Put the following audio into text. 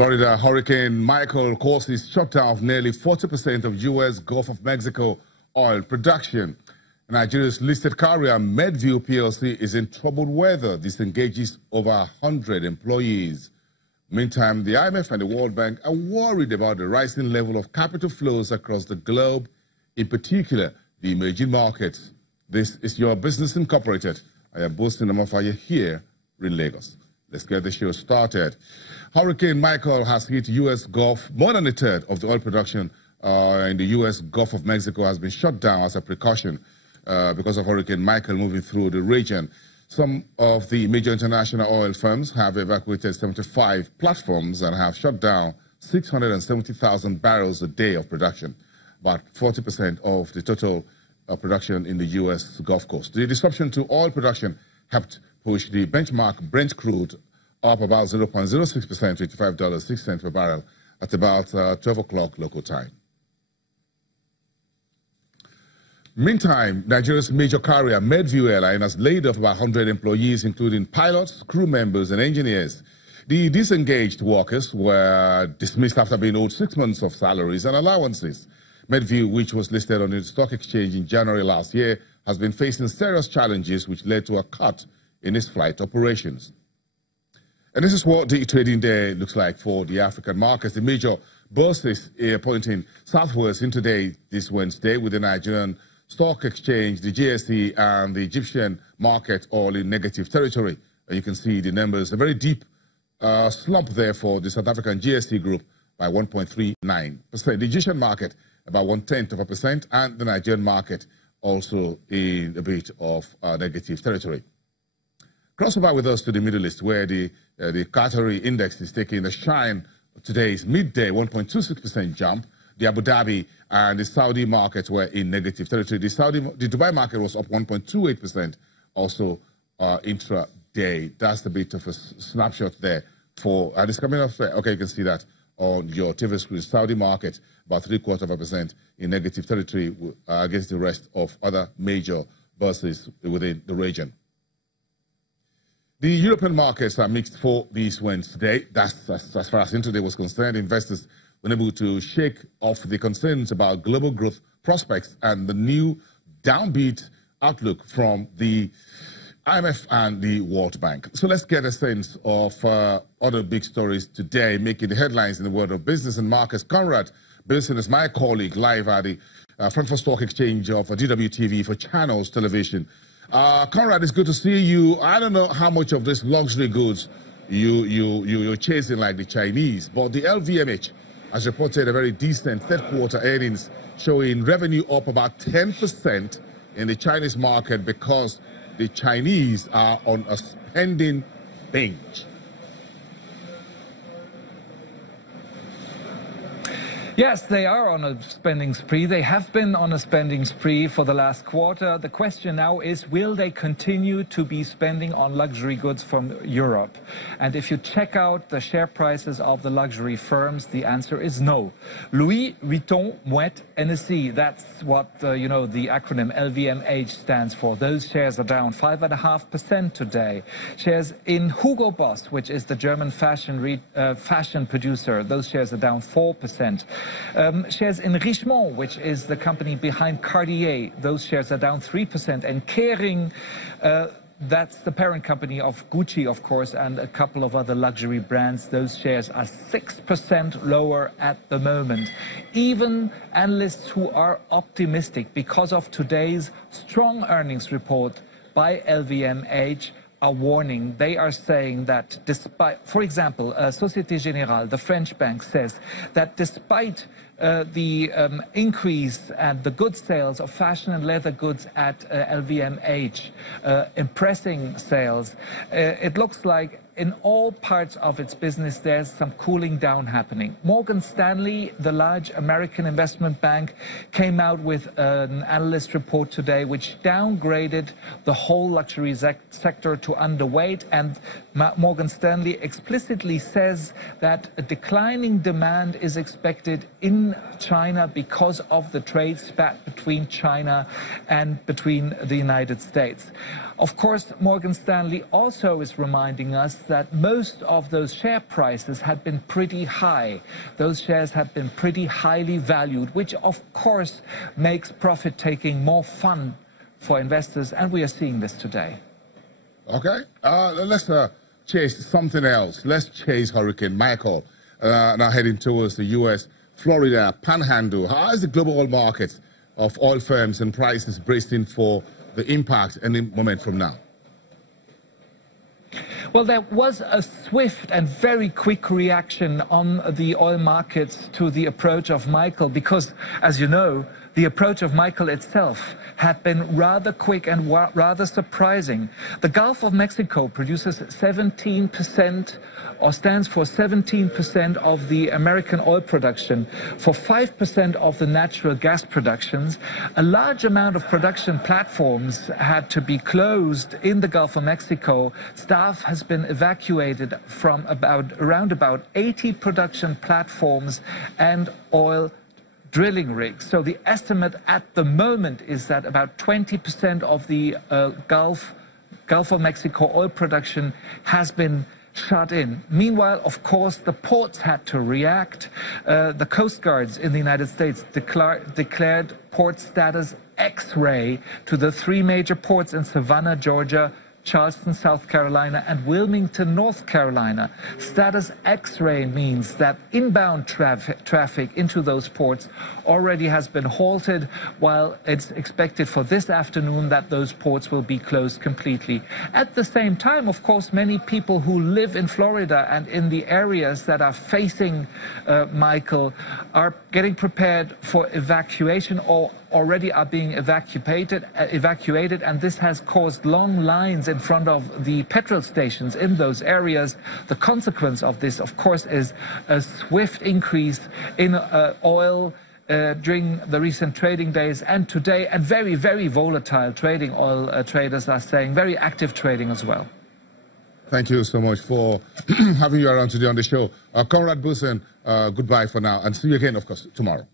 Florida Hurricane Michael causes shutdown of nearly 40% of U.S. Gulf of Mexico oil production. Nigeria's listed carrier Medview PLC is in troubled weather. This engages over 100 employees. Meantime, the IMF and the World Bank are worried about the rising level of capital flows across the globe, in particular the emerging markets. This is Your Business Incorporated. I am Boasting Amafaya here in Lagos. Let's get the show started. Hurricane Michael has hit U.S. Gulf. More than a third of the oil production in the U.S. Gulf of Mexico has been shut down as a precaution because of Hurricane Michael moving through the region. Some of the major international oil firms have evacuated 75 platforms and have shut down 670,000 barrels a day of production, about 40% of the total production in the U.S. Gulf Coast. The disruption to oil production helped push the benchmark Brent crude up about 0.06% to $85.06 per barrel at about 12 o'clock local time. Meantime, Nigeria's major carrier, Medview Airline, has laid off about 100 employees, including pilots, crew members, and engineers. The disengaged workers were dismissed after being owed 6 months of salaries and allowances. Medview, which was listed on the stock exchange in January last year, has been facing serious challenges which led to a cut in its flight operations. And this is what the trading day looks like for the African markets. The major bourses pointing southwards into this Wednesday, with the Nigerian Stock Exchange, the GSE, and the Egyptian market all in negative territory. And you can see the numbers, a very deep slump there for the South African GSE group by 1.39%. The Egyptian market about 0.1%, and the Nigerian market also in a bit of negative territory. Cross over with us to the Middle East, where the Qatari index is taking a shine. Today's midday 1.26% jump. The Abu Dhabi and the Saudi markets were in negative territory. The Dubai market was up 1.28%, also intra-day. That's a bit of a snapshot there for this coming up. Okay, you can see that on your TV screen. Saudi market about 0.75% in negative territory against the rest of other major bourses within the region. The European markets are mixed for this Wednesday. That's as far as intraday was concerned. Investors were able to shake off the concerns about global growth prospects and the new downbeat outlook from the IMF and the World Bank. So let's get a sense of other big stories today making the headlines in the world of business and markets. Conrad Bilson is my colleague live at the Frankfurt Stock Exchange of DWTV for Channels Television. Conrad, it's good to see you. I don't know how much of this luxury goods you're chasing like the Chinese, but the LVMH has reported a very decent third quarter earnings, showing revenue up about 10% in the Chinese market because the Chinese are on a spending binge. Yes, they are on a spending spree. They have been on a spending spree for the last quarter. The question now is, will they continue to be spending on luxury goods from Europe? And if you check out the share prices of the luxury firms, the answer is no. Louis Vuitton, Moet, Hennessy, that's what the acronym LVMH stands for. Those shares are down 5.5% today. Shares in Hugo Boss, which is the German fashion producer, those shares are down 4%. Shares in Richemont, which is the company behind Cartier, those shares are down 3%. And Kering, that's the parent company of Gucci, of course, and a couple of other luxury brands, those shares are 6% lower at the moment. Even analysts who are optimistic because of today's strong earnings report by LVMH are warning. They are saying that despite, for example, Société Générale, the French bank, says that despite the increase and the good sales of fashion and leather goods at LVMH, impressing sales, it looks like in all parts of its business there's some cooling down happening. Morgan Stanley, the large American investment bank, came out with an analyst report today which downgraded the whole luxury sector to underweight, and Morgan Stanley explicitly says that a declining demand is expected in China because of the trade spat between China and between the United States. Of course, Morgan Stanley also is reminding us that most of those share prices had been pretty high. Those shares had been pretty highly valued, which of course makes profit-taking more fun for investors, and we are seeing this today. Okay, let's chase something else. Let's chase Hurricane Michael, now heading towards the U.S., Florida, Panhandle. How is the global oil market of oil firms and prices bracing for the impact any moment from now? Well, there was a swift and very quick reaction on the oil markets to the approach of Michael because, as you know, the approach of Michael itself had been rather quick and rather surprising. The Gulf of Mexico produces 17% or stands for 17% of the American oil production, for 5% of the natural gas productions. A large amount of production platforms had to be closed in the Gulf of Mexico. Staff has been evacuated from around about 80 production platforms and oil drilling rigs. So the estimate at the moment is that about 20% of the Gulf of Mexico oil production has been shut in. Meanwhile, of course, the ports had to react. The Coast Guards in the United States declared port status X-ray to the three major ports in Savannah, Georgia, Charleston, South Carolina, and Wilmington, North Carolina. Status X-ray means that inbound traffic into those ports already has been halted, while it's expected for this afternoon that those ports will be closed completely. At the same time, of course, many people who live in Florida and in the areas that are facing Michael are getting prepared for evacuation or already are being evacuated, and this has caused long lines in front of the petrol stations in those areas. The consequence of this, of course, is a swift increase in oil during the recent trading days and today, and very, very volatile trading. Oil traders are saying very active trading as well. Thank you so much for having you around today on the show. Conrad Bussen, goodbye for now, and see you again, of course, tomorrow.